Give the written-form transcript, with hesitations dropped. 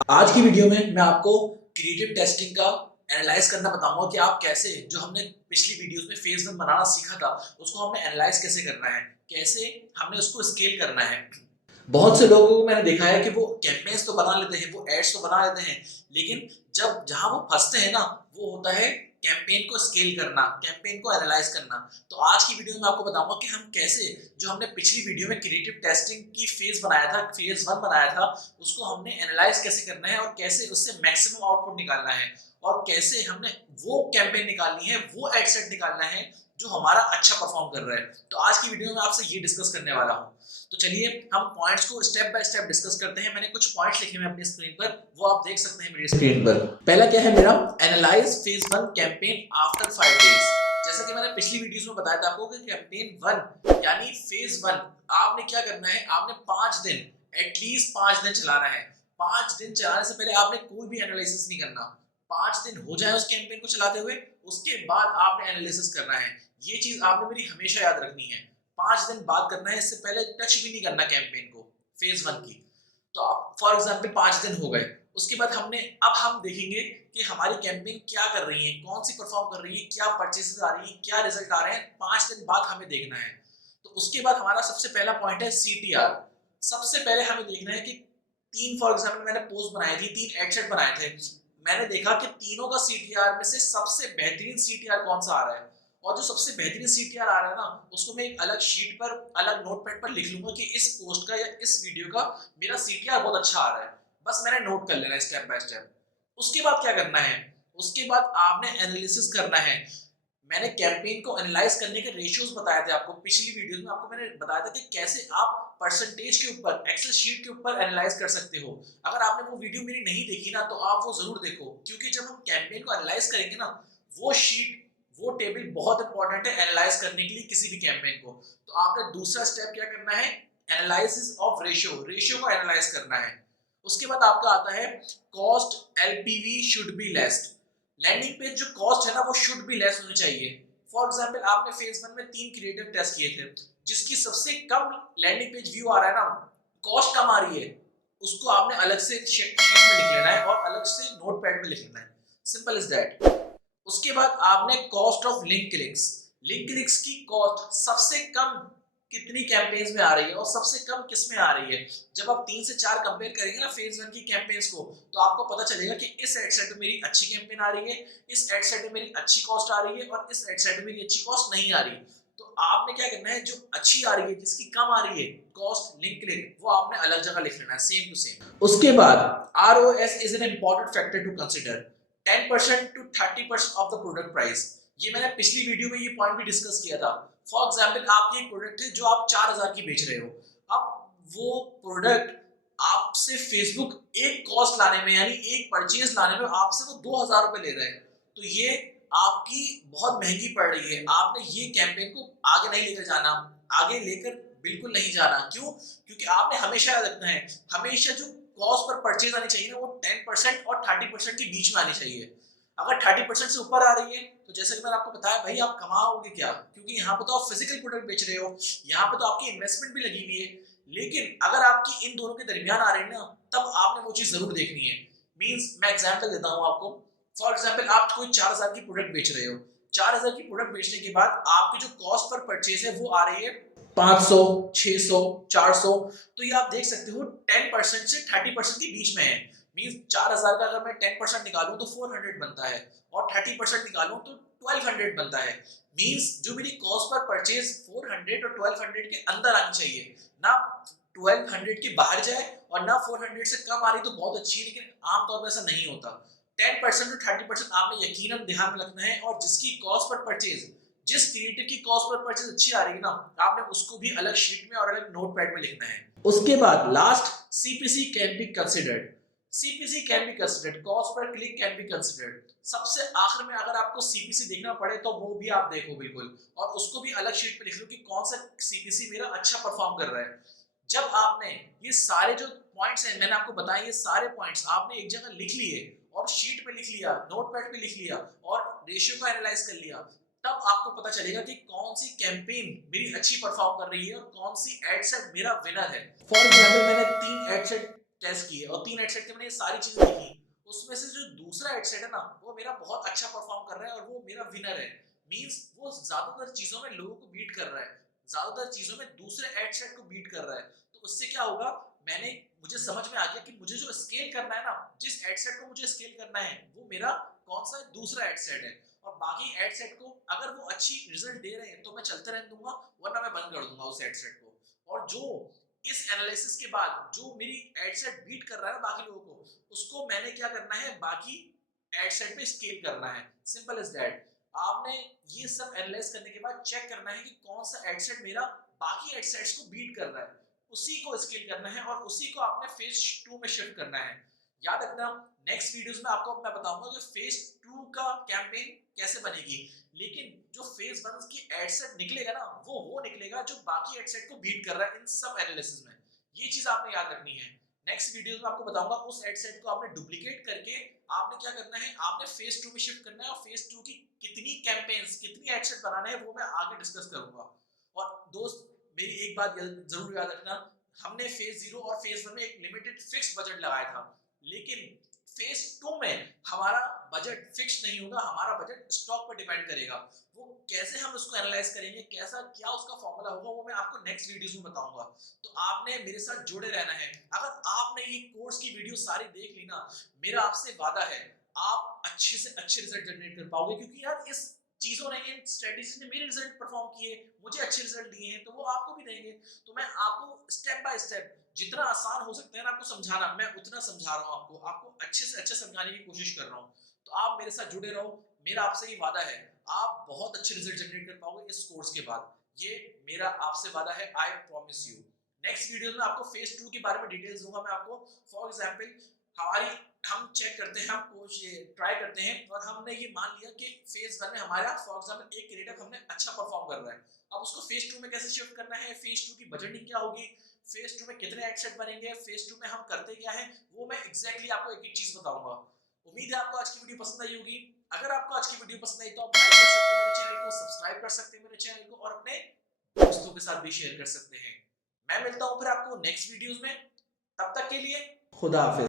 आज की वीडियो में मैं आपको क्रिएटिव टेस्टिंग का एनालाइज करना बताऊंगा कि आप कैसे जो हमने पिछली वीडियोस में फेज वन बनाना सीखा था उसको हमने एनालाइज कैसे करना है, कैसे हमने उसको स्केल करना है। बहुत से लोगों को मैंने देखा है कि वो कैंपेन्स तो बना लेते हैं, वो एड्स तो बना लेते हैं, लेकिन जब जहां वो फंसते हैं ना वो होता है कैंपेन को स्केल करना, कैंपेन को एनालाइज करना। तो आज की वीडियो में आपको बताऊंगा कि हम कैसे जो हमने पिछली वीडियो में क्रिएटिव टेस्टिंग की फेज बनाया था, फेज वन बनाया था, उसको हमने एनालाइज कैसे करना है और कैसे उससे मैक्सिमम आउटपुट निकालना है और कैसे हमने वो कैंपेन निकालनी है, वो एड सेट निकालना है जो हमारा अच्छा परफॉर्म कर रहा है। तो आज की वीडियो में आपसे ये डिस्कस करने वाला हूँ। तो चलिए हम पॉइंट्स को स्टेप बाय स्टेप डिस्कस करते हैं। मैंने कुछ पॉइंट्स लिखे हैं अपनी स्क्रीन पर, वो आप देख सकते हैं मेरी स्क्रीन पर। पहला क्या है मेरा, analyse phase one campaign after 5 days. जैसा कि मैंने पिछली वीडियोस में बताया था आपको कि कैंपेन वन यानी फेज वन आपने क्या करना है, आपने 5 दिन, एटलीस्ट 5 दिन चलाना है। 5 दिन चलाने से पहले आपने कोई भी एनालिसिस नहीं करना। 5 दिन हो जाए उस कैंपेन को चलाते हुए, उसके बाद आपने एनालिसिस करना है। ये चीज आपने मेरी हमेशा याद रखनी है। 5 दिन बाद करना है, इससे पहले टच भी नहीं करना कैंपेन को, फेज वन की। तो आप फॉर एग्जाम्पल 5 दिन हो गए, उसके बाद अब हम देखेंगे कि हमारी कैंपेन क्या कर रही है, कौन सी परफॉर्म कर रही है, क्या परचेसेस आ रही है, क्या रिजल्ट आ रहे हैं। 5 दिन बाद हमें देखना है। तो उसके बाद हमारा सबसे पहला पॉइंट है सीटीआर। सबसे पहले हमें देखना है कि तीन, फॉर एग्जाम्पल मैंने पोस्ट बनाई थी, 3 एड सेट बनाए थे, मैंने देखा कि तीनों का सीटीआर में से सबसे बेहतरीन सीटीआर कौन सा आ रहा है। और जो सबसे बेहतरीन सीटीआर आ रहा है ना, उसको मैं एक अलग शीट पर, अलग नोटपैड पर लिख लूंगा कि इस पोस्ट का या इस वीडियो का मेरा सीटीआर बहुत अच्छा आ रहा है। बस मैंने नोट कर लेना है स्टेप बाय स्टेप। उसके बाद क्या करना है, उसके बाद आपने एनालिसिस करना है। मैंने कैंपेन को एनालाइज करने के रेशियोज बताए थे आपको पिछली वीडियो में, आपको मैंने बताया था कि कैसे आप परसेंटेज के ऊपर, एक्सेल शीट के ऊपर एनालाइज कर सकते हो। अगर आपने वो वीडियो मेरी नहीं देखी ना, तो आप वो जरूर देखो, क्योंकि जब हम कैंपेन को एनालाइज करेंगे ना, वो शीट, वो टेबल बहुत इंपॉर्टेंट है एनालाइज करने के लिए किसी भी कैंपेन को। तो आपने दूसरा स्टेप क्या करना है, एनालिसिस ऑफ रेशियो, रेशियो को एनालाइज करना है। उसके बाद आपका आता है cost LPV should be less. Landing page जो कॉस्ट है ना वो शुड बी लेस होनी चाहिए। फॉर एग्जांपल आपने फेज वन में 3 क्रिएटिव टेस्ट किए थे, जिसकी सबसे कम लैंडिंग पेज व्यू आ रहा है ना, कॉस्ट कम आ रही है, उसको आपने अलग से शीट में लिख लेना है और अलग से नोटपैड में लिख लेना है। Simple is that. उसके बाद आपने cost of link clicks, link clicks की कॉस्ट सबसे कम कितनी कैंपेन्स में आ रही है और सबसे कम किस में आ रही है। जब आप 3 से 4 कंपेयर करेंगे ना फेज वन की कैंपेन्स को, तो आपको पता चलेगा कि इस एड सेट में मेरी अच्छी कैंपेन आ रही है, इस एड सेट में मेरी अच्छी कॉस्ट आ रही है और इस एड सेट में मेरी अच्छी कॉस्ट नहीं आ रही। तो आपने क्या करना है, जो अच्छी आ रही है, जिसकी कम आ रही है कॉस्ट लिंक क्लिक, वो आपने अलग जगह लिख लेना है, सेम टू सेम। उसके बाद ROS is an important factor to consider. 10% to 30% of the product price, ये मैंने पिछली वीडियो में ये पॉइंट भी डिस्कस किया था। फॉर एग्जांपल आपकी एक प्रोडक्ट है जो आप 4000 की बेच रहे हो, अब वो प्रोडक्ट आपसे फेसबुक एक कॉस्ट लाने में, यानी एक परचेज लाने में आपसे वो 2000 रुपए ले रहे हैं। तो ये आपकी बहुत महंगी पड़ रही है। आपने ये कैंपेन को आगे नहीं लेकर जाना, आगे लेकर बिल्कुल नहीं जाना। क्यों? क्योंकि आपने हमेशा याद रखना है, हमेशा जो कॉस्ट पर परचेज आनी चाहिए ना, वो 10% और 30% के बीच में आनी चाहिए। अगर 30% से ऊपर आ रही है, तो जैसे कि मैंने आपको बताया भाई, आप कमाओगे क्या, क्योंकि यहाँ पे तो आप फिजिकल प्रोडक्ट बेच रहे हो, यहाँ पे तो आपकी इन्वेस्टमेंट भी लगी हुई है। लेकिन अगर आपकी इन दोनों के दरमियान आ रही है ना, तब आपने वो चीज जरूर देखनी है। मींस मैं एग्जांपल देता हूँ आपको। फॉर एग्जांपल आप कोई 4000 की प्रोडक्ट बेच रहे हो, 4000 की प्रोडक्ट बेचने के बाद आपकी जो कॉस्ट पर परचेज है वो आ रही है 500, 600, 400। तो ये आप देख सकते हो 10% से 30% के बीच में है। मींस 4000 का अगर मैं 10% निकालूं तो 400 बनता है, और 30% निकालूं तो 1200 बनता है। मींस जो मेरी कॉस्ट पर परचेज 400 और 1200 के अंदर आनी चाहिए, ना 1200 के बाहर जाए और ना 400 से कम आ रही तो बहुत अच्छी है, लेकिन आमतौर पर ऐसा नहीं होता। 10% और 30% आपने यकीनन ध्यान में रखना है, और जिसकी कॉस्ट पर परचेज, जिस क्रिएटिव की कॉस्ट पर परचेज अच्छी आ रही है ना, आपने उसको भी अलग शीट में और अलग नोटपैड में लिखना है। उसके बाद last, CPC can be considered. CPC can be considered, cost per click can be considered. सबसे आखिर में अगर आपको सीपीसी देखना पड़े तो वो भी आप देखो बिल्कुल, और उसको भी अलग शीट पे लिख लो कि कौन सा सीपीसी मेरा अच्छा परफॉर्म कर रहा है। जब आपने ये सारे जो पॉइंट्स हैं मैंने आपको बताया, ये सारे पॉइंट्स आपने एक जगह लिख लिए और शीट पे लिख लिया, नोटपैड पे लिख लिया और रेशियो को एनालाइज कर लिया, तब आपको पता चलेगा कि कौन सी कैंपेन मेरी अच्छी परफॉर्म कर रही है और कौन सी एड सेट मेरा विनर है। फॉर एग्जांपल मैंने 3 एड सेट टेस्ट किए और 3 एड सेट के मैंने ये सारी चीजें देखी, उसमें से जो दूसरा एड सेट है ना वो मेरा बहुत अच्छा परफॉर्म कर रहा है और वो मेरा विनर है। मींस वो ज्यादातर चीजों में लोगों को बीट कर रहा है, ज्यादातर चीजों में दूसरे एड सेट को बीट कर रहा है। तो उससे क्या होगा, मैंने मुझे समझ में आ गया कि मुझे जो स्केल करना है ना, जिस एड सेट को मुझे स्केल करना है वो मेरा कौन सा दूसरा एड सेट है। और बाकी एड सेट को अगर वो अच्छी रिजल्ट दे रहे हैं तो मैं चलते रहने दूंगा, वरना मैं बंद कर दूंगा उस एड सेट को। और जो इस एनालिसिस के बाद जो मेरी एड सेट बीट कर रहा है ना बाकी लोगों को, उसको मैंने क्या करना है, बाकी एड सेट पे स्केल करना है। Simple is that. आपने ये सब एनालाइज करने के बाद चेक करना है कि कौन सा एड सेट मेरा बाकी एड सेट्स को बीट कर रहा है, उसी को स्केल करना है और उसी को आपने फेज 2 में शिफ्ट करना है। याद रखना, नेक्स्ट वीडियोस में आपको मैं बताऊंगा कि फेज 2 का कैंपेन कैसे बनेगी, लेकिन जो फेज 1 की एड सेट निकलेगा ना वो निकलेगा जो बाकी एड सेट को बीट कर रहा है इन सब एनालिसिस में। ये चीज आपने याद रखनी है। नेक्स्ट वीडियोस में आपको बताऊंगा उस एड सेट को आपने डुप्लीकेट करके आपने क्या करना है, आपने फेज 2 में शिफ्ट करना है और फेज 2 की कितनी कैंपेन्स कितनी एड सेट बनाना है वो मैं आगे डिस्कस करूंगा। और दोस्त मेरी एक बात जरूर याद रखना, हमने फेज 0 और फेज 1 में एक लिमिटेड फिक्स बजट लगाया था, लेकिन फेज 2 में हमारा बजट फिक्स नहीं होगा, हमारा बजट स्टॉक पर डिपेंड करेगा। वो कैसे हम उसको एनालाइज करेंगे, कैसा क्या उसका फॉर्मूला होगा, वो मैं आपको नेक्स्ट वीडियोस में बताऊंगा। तो आपने मेरे साथ जुड़े रहना है। अगर आपने ये कोर्स की वीडियो सारी देख ली ना, मेरा आपसे वादा है आप अच्छे से अच्छे रिजल्ट जनरेट कर पाओगे, क्योंकि यार इस चीजों ने, इन स्ट्रेटेजी ने मेरे रिजल्ट परफॉर्म किए, मुझे अच्छे रिजल्ट दिए हैं, तो वो आपको भी देंगे। तो मैं आपको स्टेप बाय स्टेप जितना आसान हो सकता है ना आपको समझाना, मैं उतना समझा रहा हूँ आपको, आपको अच्छे से अच्छे समझाने की कोशिश कर रहा हूँ। तो आप मेरे साथ जुड़े रहो, मेरा आपसे ये वादा है आप बहुत अच्छे रिजल्ट जनरेट कर पाओगे इस कोर्स के बाद। ये मेरा आपसे वादा है, I promise you. Next video में आपको फेज 2 के बारे में डिटेल्स दूंगा मैं आपको। फॉर एग्जांपल हमारी, हम चेक करते हैं, हम कोच ये ट्राई करते हैं और हमने ये मान लिया कि फेज 1 में हमारा फॉर एग्जांपल एक क्रिएटिव हमने अच्छा परफॉर्म कर रहा है। अब उसको फेज 2 में कैसे शिफ्ट करना है, फेज 2 की बजटिंग क्या होगी, फेज 2 में कितने एड सेट बनेंगे, फेज 2 में हम करते क्या है, वो मैं एग्जैक्टली आपको एक एक चीज बताऊंगा। उम्मीद है आपको आज की वीडियो पसंद आई होगी। अगर आपको आज की वीडियो पसंद आई तो आप लाइक कर सकते हैं मेरे चैनल को, सब्सक्राइब कर सकते हैं मेरे चैनल को और अपने दोस्तों के साथ भी शेयर कर सकते हैं। मैं मिलता हूं फिर आपको नेक्स्ट वीडियोस में, तब तक के लिए खुदा हाफिज।